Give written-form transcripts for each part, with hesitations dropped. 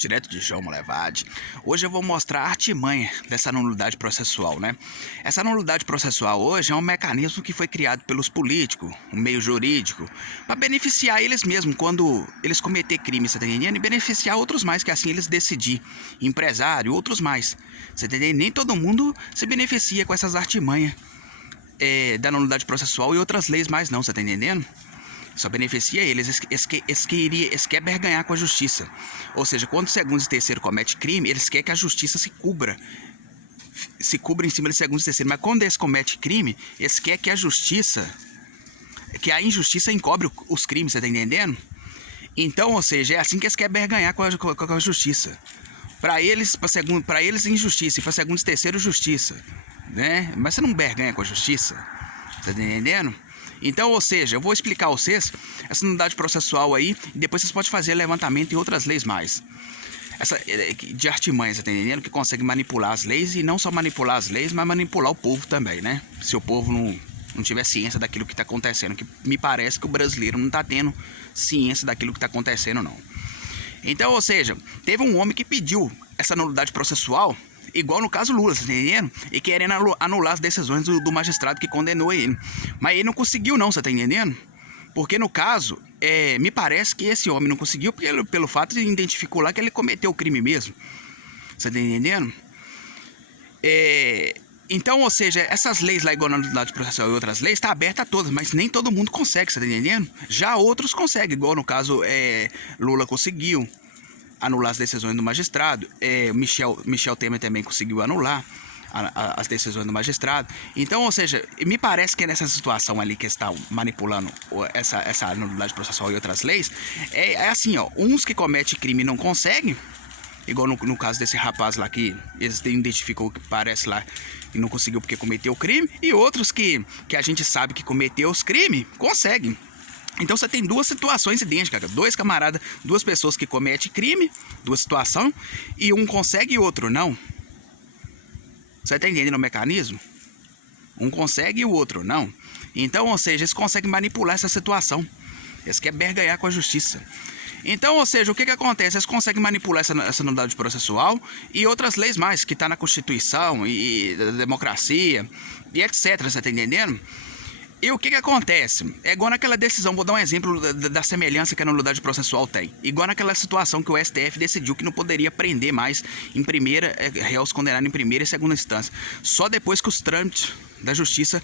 Direto de João Molevade. Hoje eu vou mostrar a artimanha dessa nulidade processual, né? Essa nulidade processual hoje é um mecanismo que foi criado pelos políticos, um meio jurídico, para beneficiar eles mesmos quando eles cometer crimes, você tá entendendo? E beneficiar outros mais, que assim eles decidir. Empresário, outros mais. Você tá entendendo? Nem todo mundo se beneficia com essas artimanhas da nulidade processual e outras leis mais não, você tá entendendo? Só beneficia eles. Eles querem barganhar com a justiça. Ou seja, quando o segundo e terceiro comete crime, eles querem que a justiça se cubra em cima do segundo e terceiro. Mas quando eles comete crime, eles querem que a justiça, que a injustiça encobre os crimes, você tá entendendo? Então, ou seja, é assim que eles querem barganhar com a justiça. Para eles injustiça, e para segundo e terceiro justiça, né? Mas você não barganha com a justiça, tá entendendo? Então, ou seja, eu vou explicar a vocês essa nulidade processual aí, e depois vocês podem fazer levantamento e outras leis mais. Essa de artimanha, você tá entendendo? Que consegue manipular as leis, e não só manipular as leis, mas manipular o povo também, né? Se o povo não tiver ciência daquilo que tá acontecendo, que me parece que o brasileiro não tá tendo ciência daquilo que tá acontecendo, não. Então, ou seja, teve um homem que pediu essa nulidade processual, igual no caso Lula, você tá entendendo? E querendo anular as decisões do magistrado que condenou ele. Mas ele não conseguiu não, você tá entendendo? Porque no caso, me parece que esse homem não conseguiu pelo fato de identificar lá que ele cometeu o crime mesmo. Você tá entendendo? Então, ou seja, essas leis lá, igual na nulidade processual e outras leis, tá aberta a todas, mas nem todo mundo consegue, você tá entendendo? Já outros conseguem, igual no caso Lula conseguiu anular as decisões do magistrado, Michel Temer também conseguiu anular as decisões do magistrado. Então, ou seja, me parece que nessa situação ali que está manipulando essa nulidade processual e outras leis, é assim, ó, uns que cometem crime não conseguem, igual no caso desse rapaz lá que eles identificou que parece lá e não conseguiu porque cometeu o crime, e outros que a gente sabe que cometeu os crimes, conseguem. Então você tem duas situações idênticas, dois camaradas, duas pessoas que cometem crime, duas situações, e um consegue e outro não. Você tá entendendo o mecanismo? Um consegue e o outro não. Então, ou seja, eles conseguem manipular essa situação. Eles querem barganhar com a justiça. Então, ou seja, o que acontece? Eles conseguem manipular essa nulidade processual e outras leis mais, que tá na Constituição e da democracia e etc. Você tá entendendo? E o que acontece? É igual naquela decisão, vou dar um exemplo da semelhança que a nulidade processual tem. Igual naquela situação que o STF decidiu que não poderia prender mais em primeira, réus condenados em primeira e segunda instância. Só depois que os trâmites da justiça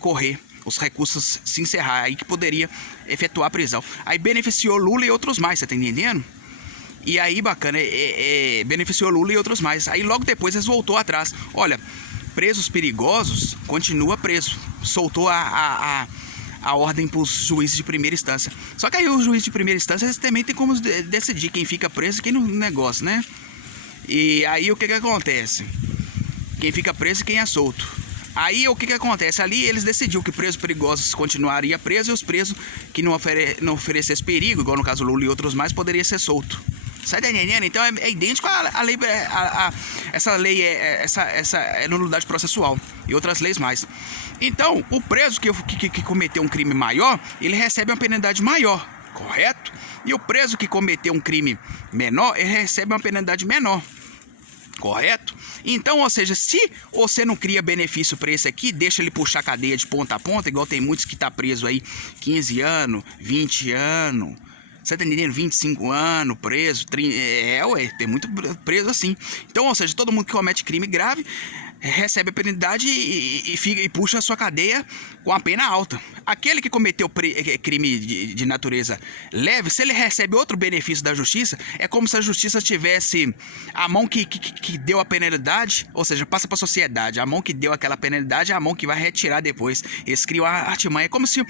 correr, os recursos se encerrar, aí que poderia efetuar a prisão. Aí beneficiou Lula e outros mais, você tá entendendo? E aí, bacana, beneficiou Lula e outros mais. Aí logo depois eles voltou atrás. Olha, presos perigosos, continua preso. Soltou a ordem para os juízes de primeira instância. Só que aí os juízes de primeira instância, eles também tem como decidir quem fica preso e quem no negócio, né? E aí o que acontece? Quem fica preso e quem é solto. Aí o que acontece? Ali eles decidiram que presos perigosos continuariam presos e os presos que não oferecessem perigo, igual no caso Lula e outros mais, poderia ser solto. Você tá entendendo? Então é idêntico à lei, essa lei, essa nulidade processual e outras leis mais. Então, o preso que cometeu um crime maior, ele recebe uma penalidade maior, correto? E o preso que cometeu um crime menor, ele recebe uma penalidade menor, correto? Então, ou seja, se você não cria benefício para esse aqui, deixa ele puxar a cadeia de ponta a ponta, igual tem muitos que tá preso aí 15 anos, 20 anos... Você tá entendendo? 25 anos, preso, 30, tem muito preso assim. Então, ou seja, todo mundo que comete crime grave recebe a penalidade e puxa a sua cadeia com a pena alta. Aquele que cometeu crime de natureza leve, se ele recebe outro benefício da justiça, é como se a justiça tivesse a mão que deu a penalidade, ou seja, passa para a sociedade. A mão que deu aquela penalidade é a mão que vai retirar depois. Eles criam a artimanha. É como se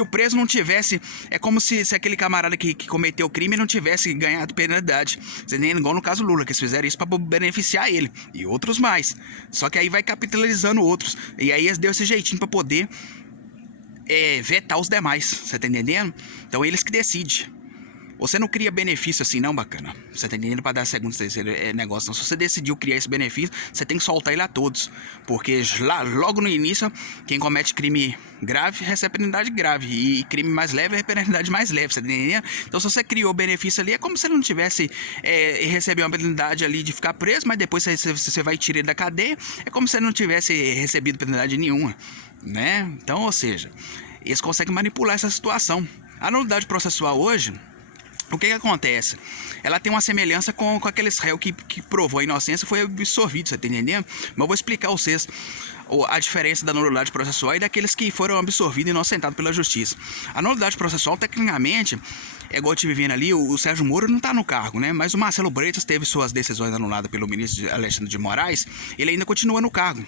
o preso não tivesse... É como se aquele camarada que cometeu o crime não tivesse ganhado penalidade. Você entende? Igual no caso Lula, que eles fizeram isso para beneficiar ele. E outros mais. Só que aí vai capitalizando outros. E aí eles deu esse jeitinho para poder vetar os demais. Você tá entendendo? Então eles que decidem. Você não cria benefício assim, não, bacana. Você tá entendendo, para dar segundo, terceiro negócio. Não. Se você decidiu criar esse benefício, você tem que soltar ele a todos. Porque logo no início, quem comete crime grave recebe penalidade grave. E crime mais leve é penalidade mais leve, você tá entendendo? Então, se você criou benefício ali, é como se ele não tivesse recebido uma penalidade ali de ficar preso, mas depois você vai tirar ele da cadeia. É como se ele não tivesse recebido penalidade nenhuma, né? Então, ou seja, eles conseguem manipular essa situação. A nulidade processual hoje, o que acontece? Ela tem uma semelhança com aqueles réus que provou a inocência e foi absolvido, você tá entendendo? Mas eu vou explicar a vocês a diferença da nulidade processual e daqueles que foram absorvidos e inocentados pela justiça. A nulidade processual, tecnicamente, é igual eu estive vendo ali, o Sérgio Moro não está no cargo, né? Mas o Marcelo Bretas teve suas decisões anuladas pelo ministro Alexandre de Moraes, ele ainda continua no cargo.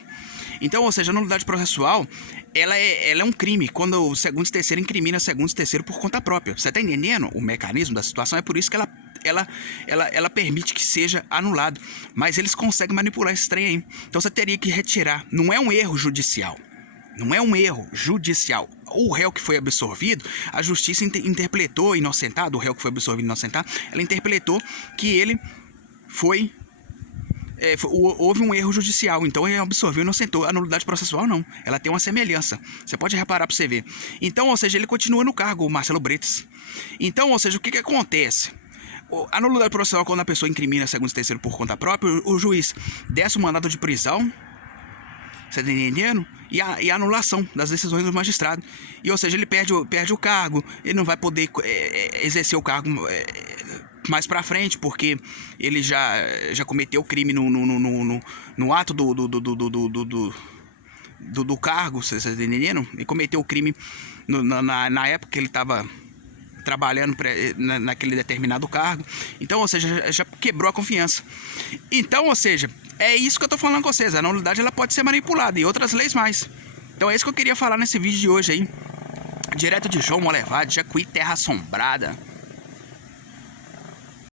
Então, ou seja, a nulidade processual, ela é um crime, quando o segundo e terceiro incrimina segundo e terceiro por conta própria. Você está entendendo o mecanismo da situação? É por isso que ela permite que seja anulado. Mas eles conseguem manipular esse trem aí. Então você teria que retirar. Não é um erro judicial. Não é um erro judicial. O réu que foi absorvido, a justiça interpretou inocentado, o réu que foi absorvido inocentado, ela interpretou que ele foi... houve um erro judicial, então ele absorveu e inocentou. A nulidade processual não, ela tem uma semelhança. Você pode reparar para você ver. Então, ou seja, ele continua no cargo, o Marcelo Bretas. Então, ou seja, o que acontece? A nulidade processual, quando a pessoa incrimina segundo e terceiro por conta própria, o juiz desce o mandado de prisão, você tá entendendo? E a anulação das decisões do magistrado. E, ou seja, ele perde o cargo, ele não vai poder exercer o cargo mais pra frente, porque ele já cometeu o crime no ato do cargo, você tá entendendo? Ele cometeu o crime na época que ele estava trabalhando naquele determinado cargo. Então, ou seja, já quebrou a confiança. Então, ou seja, é isso que eu tô falando com vocês. A nulidade ela pode ser manipulada e outras leis mais. Então é isso que eu queria falar nesse vídeo de hoje aí. Direto de João Molevade, Jacuí, Terra Assombrada.